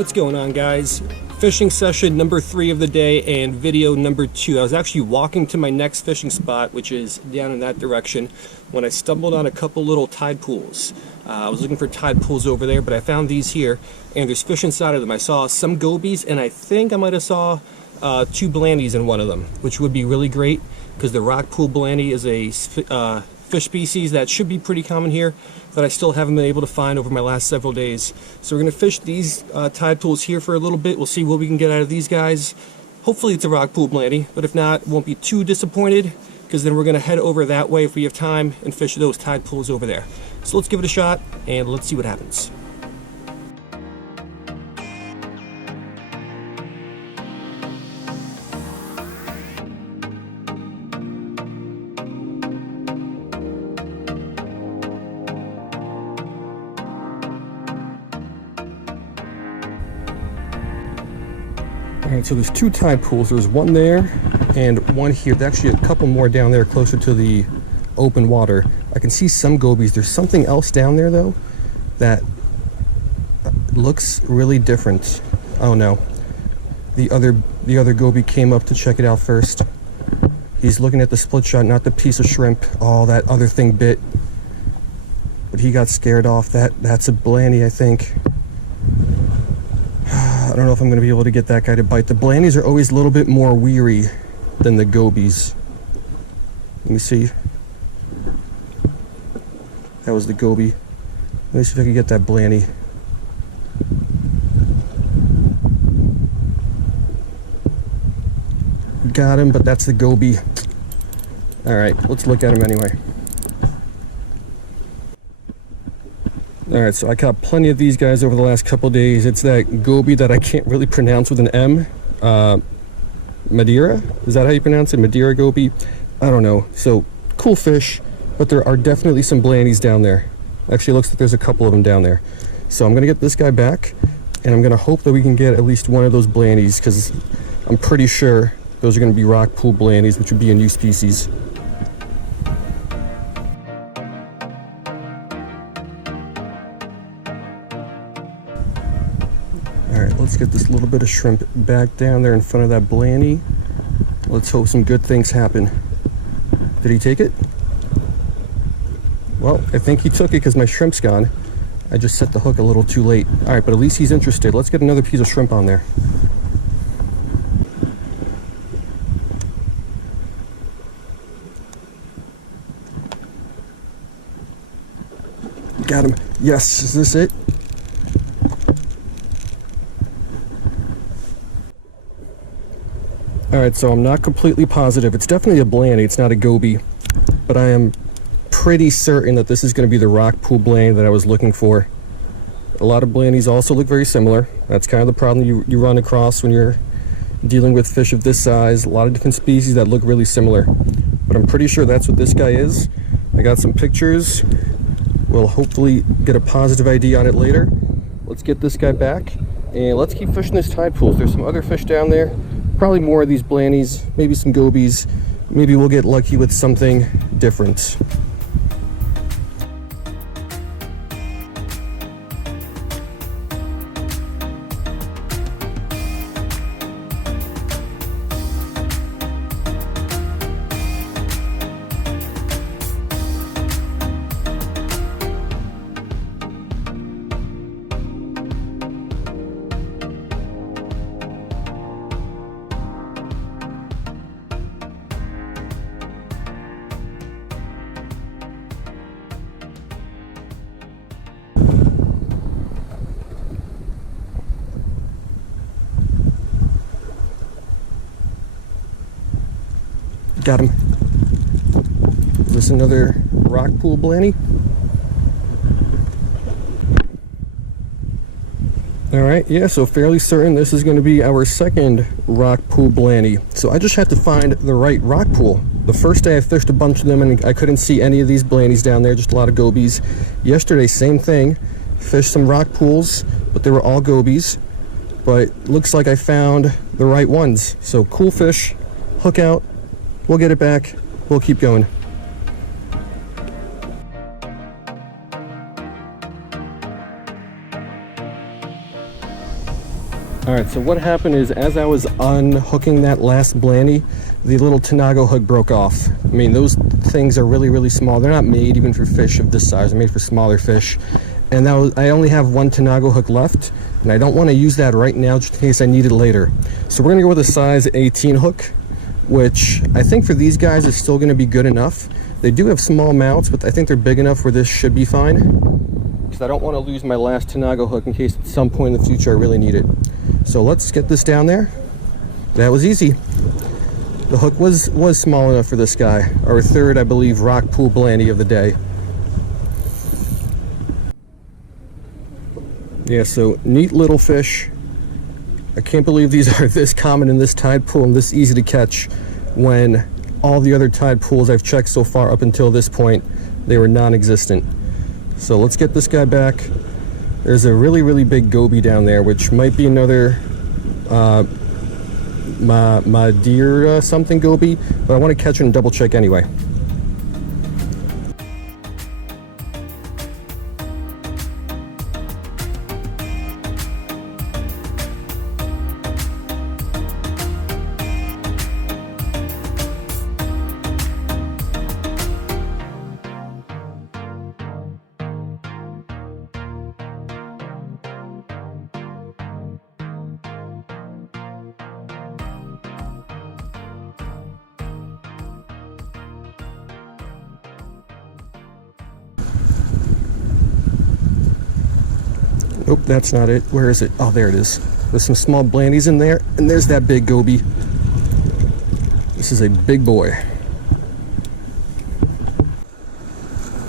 What's going on, guys? Fishing session number 3 of the day and video number 2. I was actually walking to my next fishing spot, which is down in that direction, when I stumbled on a couple little tide pools. I was looking for tide pools over there, but I found these here, and there's fish inside of them. I saw some gobies, and I think I might have saw 2 blennies in one of them, which would be really great, because the rock pool blenny is a fish species that should be pretty common here, that I still haven't been able to find over my last several days. So we're going to fish these tide pools here for a little bit. We'll see what we can get out of these guys. Hopefully it's a rock pool blenny, but if not, won't be too disappointed, because then we're going to head over that way if we have time and fish those tide pools over there. So let's give it a shot and let's see what happens. Alright, so there's 2 tide pools. There's one there and one here. There's actually a couple more down there closer to the open water. I can see some gobies. There's something else down there though that looks really different. Oh no. The other goby came up to check it out first. He's looking at the split shot, not the piece of shrimp. Oh, that other thing bit. But he got scared off. That's a blenny, I think. I don't know if I'm going to be able to get that guy to bite. The blennies are always a little bit more weary than the gobies. Let me see. That was the goby. Let me see if I can get that blenny. Got him, but that's the goby. Alright, let's look at him anyway. Alright, so I caught plenty of these guys over the last couple days. It's that goby that I can't really pronounce with an M. Madeira? Is that how you pronounce it? Madeira goby? I don't know. So, cool fish, but there are definitely some blennies down there. Actually, it looks like there's a couple of them down there. So I'm going to get this guy back, and I'm going to hope that we can get at least one of those blennies, because I'm pretty sure those are going to be rock pool blennies, which would be a new species. Alright, let's get this little bit of shrimp back down there in front of that blenny. Let's hope some good things happen. Did he take it? Well, I think he took it because my shrimp's gone. I just set the hook a little too late. Alright, but at least he's interested. Let's get another piece of shrimp on there. Got him. Yes, is this it? Alright, so I'm not completely positive. It's definitely a blenny, it's not a goby. But I am pretty certain that this is going to be the rock pool blenny that I was looking for. A lot of blennies also look very similar. That's kind of the problem you run across when you're dealing with fish of this size. A lot of different species that look really similar. But I'm pretty sure that's what this guy is. I got some pictures. We'll hopefully get a positive ID on it later. Let's get this guy back, and let's keep fishing this tide pool. There's some other fish down there. Probably more of these blennies, maybe some gobies. Maybe we'll get lucky with something different. Got him. Is this another rock pool blenny? Alright, yeah, so fairly certain this is going to be our second rock pool blenny. So I just had to find the right rock pool. The first day I fished a bunch of them and I couldn't see any of these blennies down there, just a lot of gobies. Yesterday, same thing. Fished some rock pools, but they were all gobies. But looks like I found the right ones. So cool fish, hook out. We'll get it back. We'll keep going. All right, so what happened is as I was unhooking that last blanny, the little Tanago hook broke off. I mean, those things are really, really small. They're not made even for fish of this size. They're made for smaller fish. And I only have one Tanago hook left, and I don't want to use that right now just in case I need it later. So we're going to go with a size 18 hook, which I think for these guys is still going to be good enough. They do have small mouths, but I think they're big enough where this should be fine. Because I don't want to lose my last Tanago hook in case at some point in the future I really need it. So let's get this down there. That was easy. The hook was small enough for this guy. Our third, I believe, rock pool blanny of the day. Yeah, so neat little fish. I can't believe these are this common in this tide pool and this easy to catch when all the other tide pools I've checked so far up until this point, they were non-existent. So let's get this guy back. There's a really, really big goby down there, which might be another Madeira something goby, but I want to catch it and double check anyway. Nope, that's not it. Where is it? Oh, there it is. There's some small blannies in there, and there's that big goby. This is a big boy.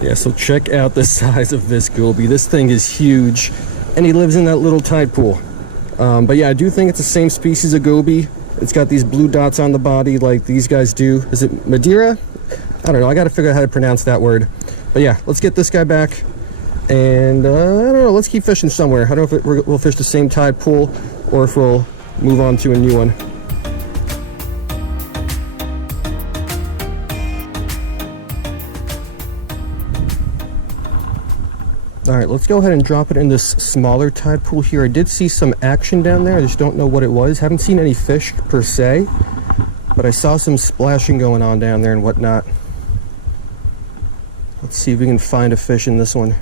Yeah, so check out the size of this goby. This thing is huge, and he lives in that little tide pool. But yeah, I do think it's the same species of goby. It's got these blue dots on the body like these guys do. Is it Madeira? I don't know. I got to figure out how to pronounce that word. But yeah, let's get this guy back. And I don't know, let's keep fishing somewhere. I don't know if we'll fish the same tide pool or if we'll move on to a new one. All right, let's go ahead and drop it in this smaller tide pool here. I did see some action down there. I just don't know what it was. Haven't seen any fish per se, but I saw some splashing going on down there and whatnot. Let's see if we can find a fish in this one.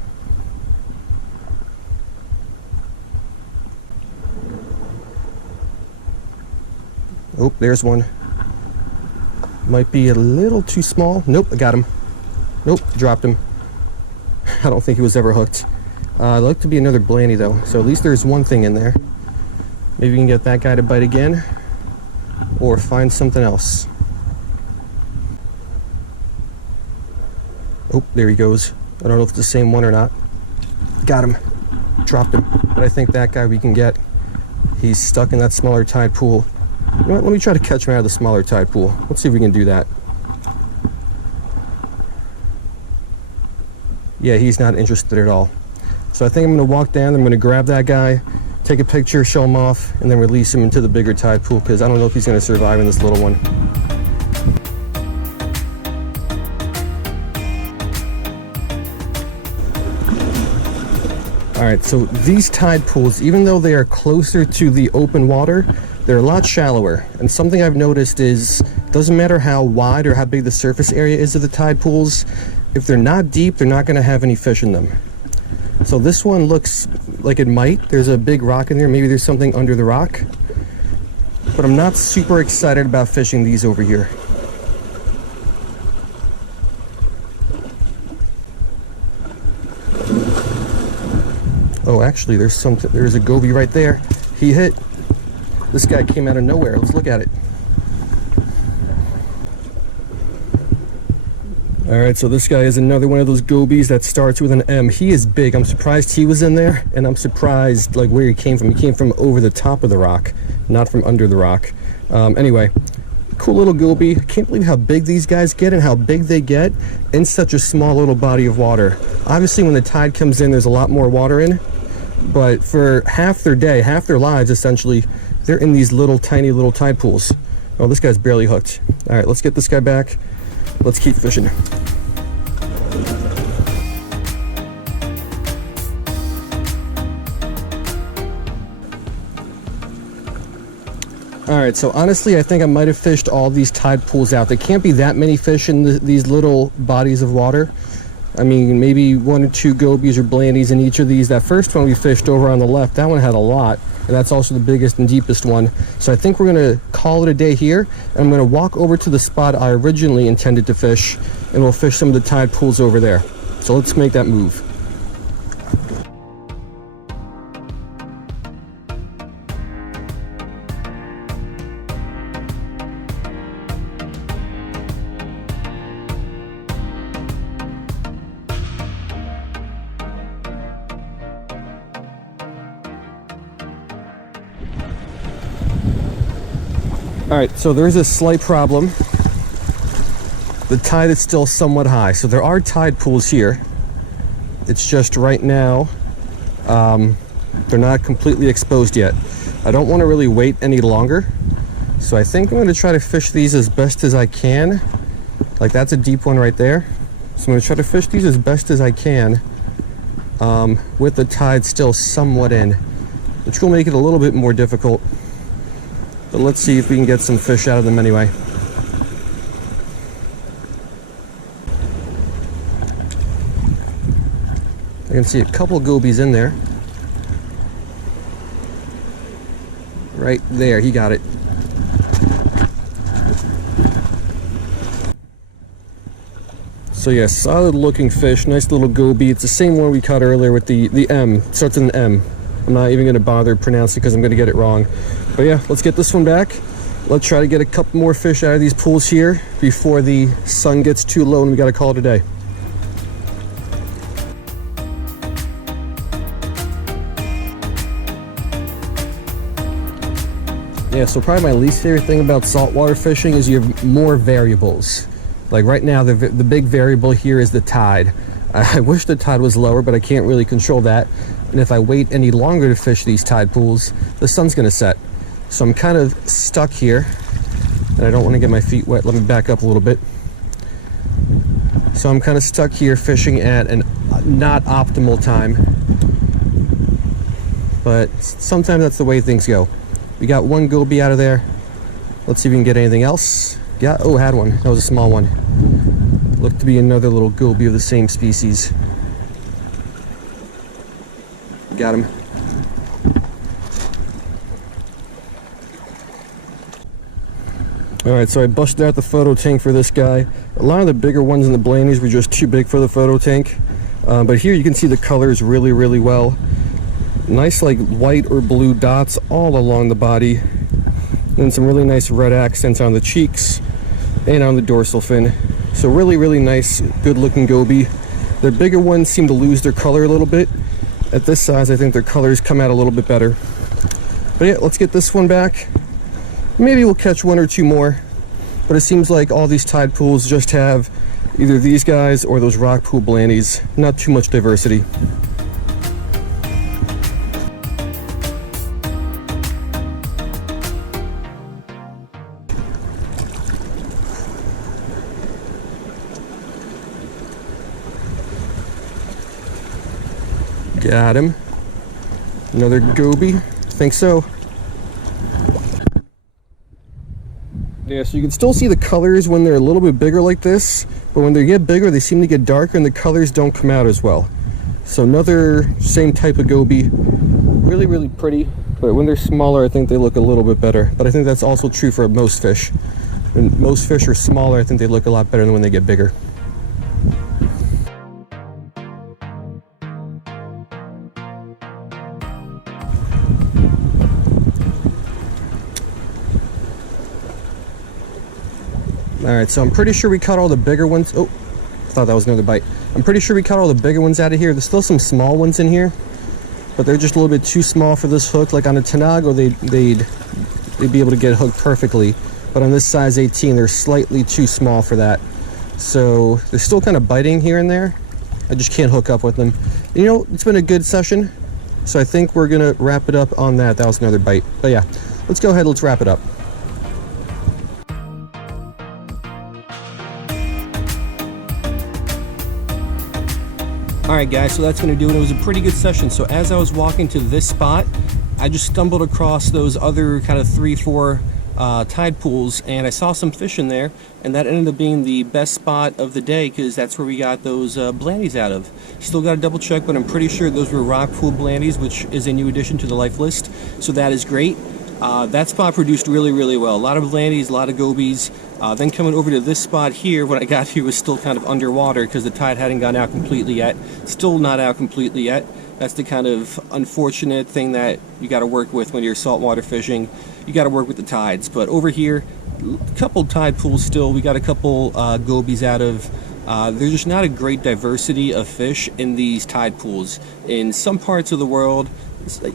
Oh, there's one. Might be a little too small. Nope, I got him. Nope, dropped him. I don't think he was ever hooked. I'd like to be another blanny though, so at least there's one thing in there. Maybe we can get that guy to bite again, or find something else. Oh, there he goes. I don't know if it's the same one or not. Got him. Dropped him. But I think that guy we can get. He's stuck in that smaller tide pool. You know what? Let me try to catch him out of the smaller tide pool. Let's see if we can do that. Yeah, he's not interested at all. So I think I'm going to walk down. I'm going to grab that guy, take a picture, show him off, and then release him into the bigger tide pool because I don't know if he's going to survive in this little one. Alright, so these tide pools, even though they are closer to the open water, they're a lot shallower. And something I've noticed is, it doesn't matter how wide or how big the surface area is of the tide pools, if they're not deep, they're not going to have any fish in them. So this one looks like it might. There's a big rock in there. Maybe there's something under the rock. But I'm not super excited about fishing these over here. Oh, actually, there's a goby right there. He hit. This guy came out of nowhere. Let's look at it. All right, so this guy is another one of those gobies that starts with an M. He is big. I'm surprised he was in there, and I'm surprised like where he came from. He came from over the top of the rock, not from under the rock. Anyway, cool little goby. I can't believe how big these guys get and how big they get in such a small little body of water. Obviously, when the tide comes in, there's a lot more water in, but for half their day, half their lives, essentially, they're in these little, tiny little tide pools. Oh, this guy's barely hooked. All right, let's get this guy back. Let's keep fishing. Alright, so honestly I think I might have fished all these tide pools out. There can't be that many fish in these little bodies of water. I mean, maybe 1 or 2 gobies or blennies in each of these. That first one we fished over on the left, that one had a lot, and that's also the biggest and deepest one. So I think we're going to call it a day here, and I'm going to walk over to the spot I originally intended to fish, and we'll fish some of the tide pools over there. So let's make that move. Alright, so there's a slight problem. The tide is still somewhat high, so there are tide pools here. It's just right now, they're not completely exposed yet. I don't want to really wait any longer, so I think I'm going to try to fish these as best as I can. Like, that's a deep one right there. So I'm going to try to fish these as best as I can, with the tide still somewhat in, which will make it a little bit more difficult. But let's see if we can get some fish out of them anyway. I can see a couple gobies in there. Right there, he got it. So yeah, solid looking fish, nice little goby. It's the same one we caught earlier with the M. It starts with an M. I'm not even going to bother pronouncing because I'm going to get it wrong. But yeah, let's get this one back. Let's try to get a couple more fish out of these pools here before the sun gets too low and we got to call it a day. Yeah, so probably my least favorite thing about saltwater fishing is you have more variables. Like right now, the big variable here is the tide. I wish the tide was lower, but I can't really control that. And if I wait any longer to fish these tide pools, the sun's going to set. So I'm kind of stuck here, and I don't want to get my feet wet. Let me back up a little bit. So I'm kind of stuck here fishing at an not optimal time. But sometimes that's the way things go. We got one goby out of there. Let's see if we can get anything else. Yeah, oh, had one. That was a small one. Looked to be another little goby of the same species. Got him. Alright, so I busted out the photo tank for this guy. A lot of the bigger ones in the Blennies were just too big for the photo tank. But here you can see the colors really, really well. Nice like white or blue dots all along the body. And some really nice red accents on the cheeks and on the dorsal fin. So really, really nice, good looking goby. Their bigger ones seem to lose their color a little bit. At this size, I think their colors come out a little bit better. But yeah, let's get this one back. Maybe we'll catch 1 or 2 more. But it seems like all these tide pools just have either these guys or those rock pool blennies. Not too much diversity. Got him. Another goby. Think so. Yeah, so you can still see the colors when they're a little bit bigger like this, but when they get bigger, they seem to get darker and the colors don't come out as well. So another same type of goby. Really, really pretty, but when they're smaller, I think they look a little bit better. But I think that's also true for most fish. When most fish are smaller, I think they look a lot better than when they get bigger. Alright, so I'm pretty sure we caught all the bigger ones. Oh, I thought that was another bite. I'm pretty sure we caught all the bigger ones out of here. There's still some small ones in here, but they're just a little bit too small for this hook. Like on a Tanago, they'd be able to get hooked perfectly. But on this size 18, they're slightly too small for that. So they're still kind of biting here and there. I just can't hook up with them. You know, it's been a good session, so I think we're going to wrap it up on that. That was another bite. But yeah, let's go ahead, let's wrap it up. Alright guys, so that's going to do it. It was a pretty good session. So as I was walking to this spot, I just stumbled across those other kind of 3-4 tide pools, and I saw some fish in there, and that ended up being the best spot of the day because that's where we got those Blennies out of. Still got to double check, but I'm pretty sure those were rock pool Blennies, which is a new addition to the life list, so that is great. That spot produced really, really well. A lot of Blennies, a lot of Gobies. Then coming over to this spot here, when I got here was still kind of underwater because the tide hadn't gone out completely yet. Still not out completely yet. That's the kind of unfortunate thing that you got to work with when you're saltwater fishing. You got to work with the tides. But over here, a couple tide pools still. We got a couple Gobies out of. There's just not a great diversity of fish in these tide pools. In some parts of the world,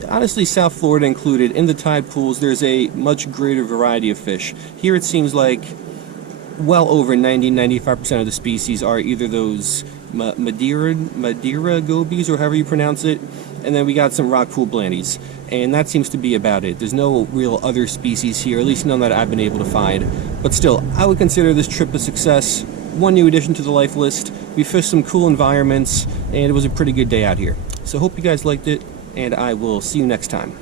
honestly South Florida included, in the tide pools there's a much greater variety of fish. Here it seems like well over 90-95% of the species are either those Madeira Gobies, or however you pronounce it, and then we got some rock pool Blennies, and that seems to be about it. There's no real other species here, at least none that I've been able to find. But still, I would consider this trip a success. One new addition to the life list. We fished some cool environments, and it was a pretty good day out here. So hope you guys liked it, and I will see you next time.